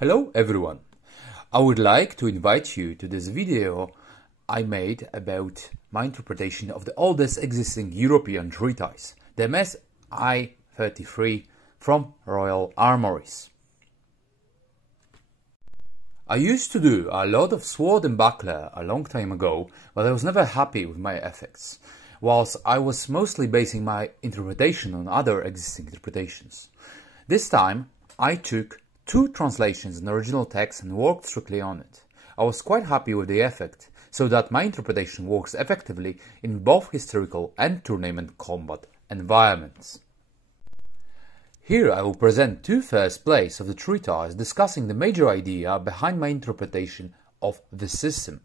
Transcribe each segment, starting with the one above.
Hello everyone! I would like to invite you to this video I made about my interpretation of the oldest existing European treatise, the MS I.33 from Royal Armories. I used to do a lot of sword and buckler a long time ago, but I was never happy with my effects, whilst I was mostly basing my interpretation on other existing interpretations. This time I took two translations in the original text and worked strictly on it. I was quite happy with the effect, so that my interpretation works effectively in both historical and tournament combat environments. Here I will present two first plays of the treatise discussing the major idea behind my interpretation of the system.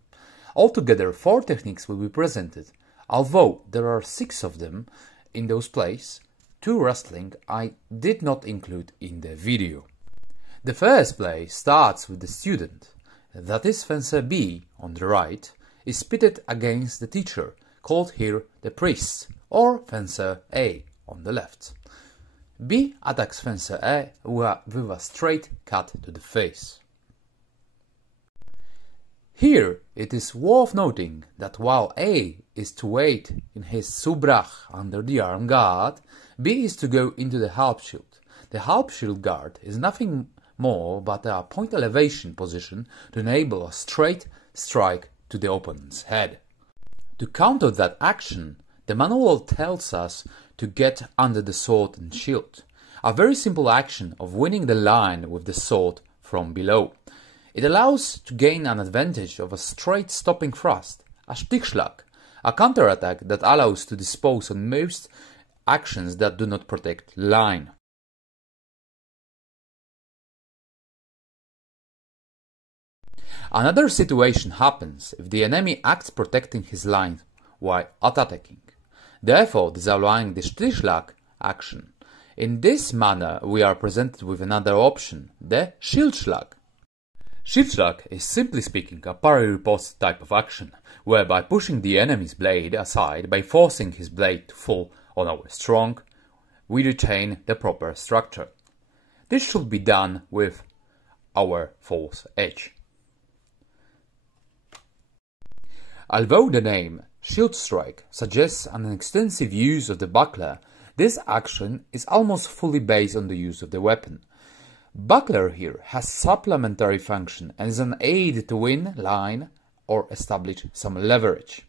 Altogether 4 techniques will be presented, although there are 6 of them in those plays. 2 wrestling I did not include in the video. The first play starts with the student, that is fencer B on the right, is pitted against the teacher, called here the priest, or fencer A on the left. B attacks fencer A with a straight cut to the face. Here it is worth noting that while A is to wait in his subrach under the arm guard, B is to go into the halbschild. The halbschild guard is nothing more but a point elevation position to enable a straight strike to the opponent's head. To counter that action, the manual tells us to get under the sword and shield, a very simple action of winning the line with the sword from below. It allows to gain an advantage of a straight stopping thrust, a Stichslag, a counterattack that allows to dispose on most actions that do not protect line. Another situation happens if the enemy acts protecting his line while attacking, therefore disallowing the Stichslag action. In this manner we are presented with another option, the Schiltslag. Schiltslag is simply speaking a parry-riposte type of action, whereby pushing the enemy's blade aside by forcing his blade to fall on our strong, we retain the proper structure. This should be done with our false edge. Although the name Schiltslag suggests an extensive use of the buckler, this action is almost fully based on the use of the weapon. Buckler here has supplementary function and is an aid to win line or establish some leverage.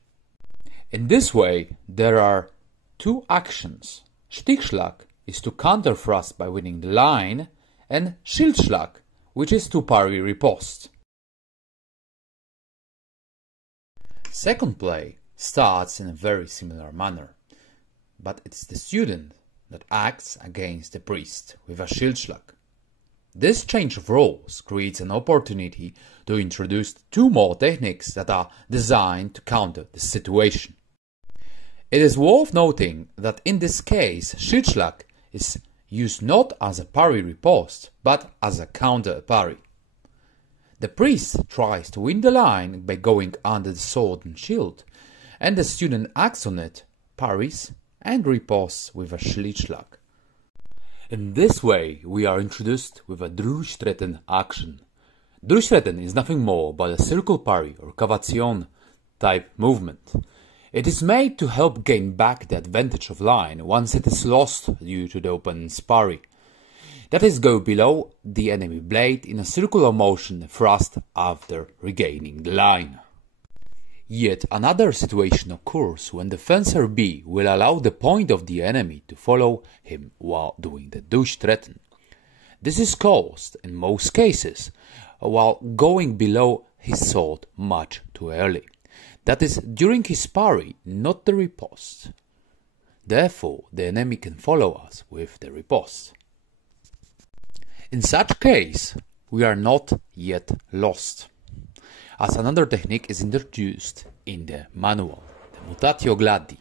In this way, there are 2 actions. Stichslag is to counter thrust by winning the line, and Schiltslag, which is to parry riposte. Second play starts in a very similar manner, but it's the student that acts against the priest with a Schiltslag. This change of roles creates an opportunity to introduce 2 more techniques that are designed to counter the situation. It is worth noting that in this case Schiltslag is used not as a parry riposte but as a counter parry. The priest tries to win the line by going under the sword and shield, and the student acts on it, parries, and ripostes with a Schiltslag. In this way, we are introduced with a Durchtretten action. Durchtretten is nothing more but a circle parry or cavation type movement. It is made to help gain back the advantage of line once it is lost due to the opponent's parry. That is, go below the enemy blade in a circular motion thrust after regaining the line. Yet another situation occurs when the fencer B will allow the point of the enemy to follow him while doing the Durchtretten. This is caused, in most cases, while going below his sword much too early. That is, during his parry, not the riposte. Therefore, the enemy can follow us with the riposte. In such case, we are not yet lost, as another technique is introduced in the manual, the Mutatio Gladii.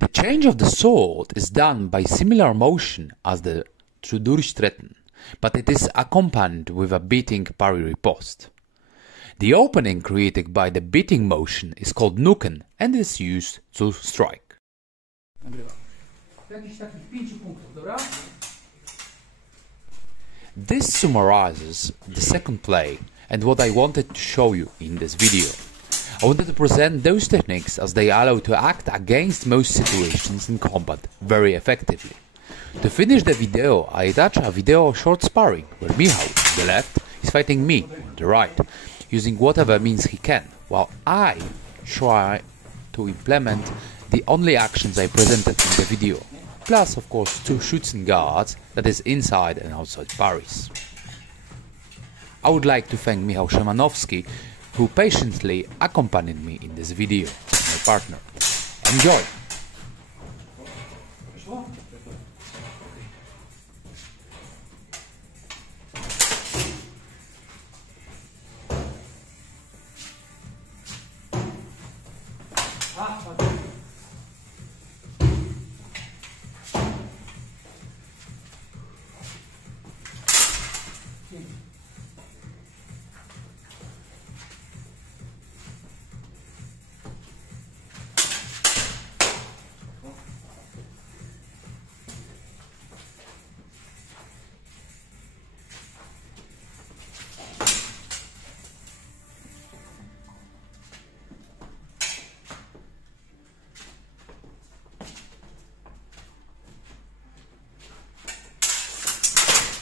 The change of the sword is done by similar motion as the Durchtretten, but it is accompanied with a beating parry riposte. The opening created by the beating motion is called nuken and is used to strike. This summarizes the second play and what I wanted to show you in this video. I wanted to present those techniques as they allow to act against most situations in combat very effectively. To finish the video, I attach a video of short sparring where Michał, on the left, is fighting me on the right, using whatever means he can, while I try to implement the only actions I presented in the video, plus of course 2 shoots and guards, that is inside and outside parries. I would like to thank Michał Szymanowski, who patiently accompanied me in this video as my partner. Enjoy!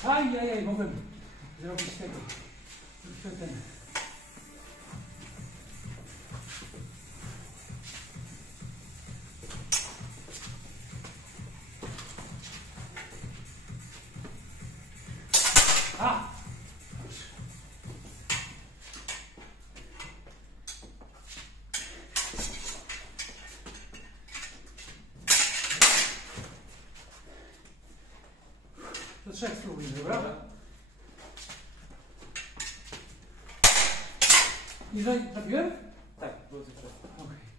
Ajajaj, mogłem zrobić tego. Ten. A! To 3 spróbuj, dobra? Niżej trafiłem? Tak, było coś. Okej.